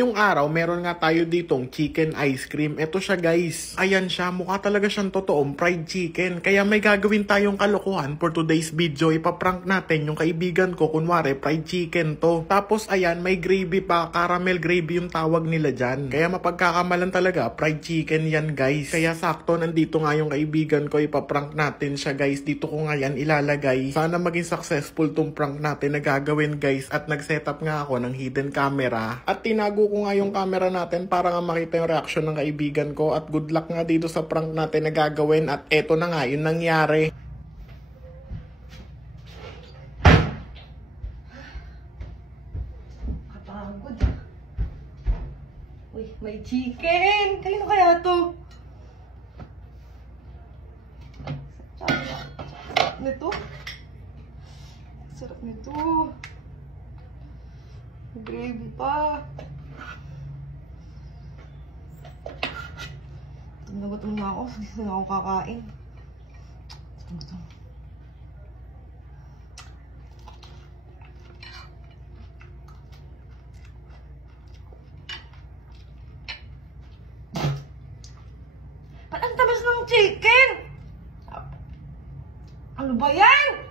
Yung araw, meron nga tayo ditong chicken ice cream. Ito siya guys. Ayan siya. Mukha talaga siyang totoong fried chicken. Kaya may gagawin tayong kalokohan for today's video. Ipaprank natin yung kaibigan ko. Kunwari, fried chicken to. Tapos ayan, may gravy pa. Caramel gravy yung tawag nila dyan. Kaya mapagkakamalan talaga, fried chicken yan guys. Kaya sakto, nandito nga yung kaibigan ko. Ipaprank natin siya guys. Dito ko nga yan ilalagay. Sana maging successful tong prank natin na gagawin guys. At nag-setup nga ako ng hidden camera. At tinago ko nga yung camera natin para nga makita yung reaction ng kaibigan ko. At good luck nga dito sa prank natin na gagawin. At eto na nga yung nangyari. Kapagod. Uy, may chicken! Kanino kaya to? Sarap nito. Sarap nito. Gravy pa. Gutom na ako. Hindi na ako kakain. Gutom. Ba't ang tamis ng chicken? Ano ba yan?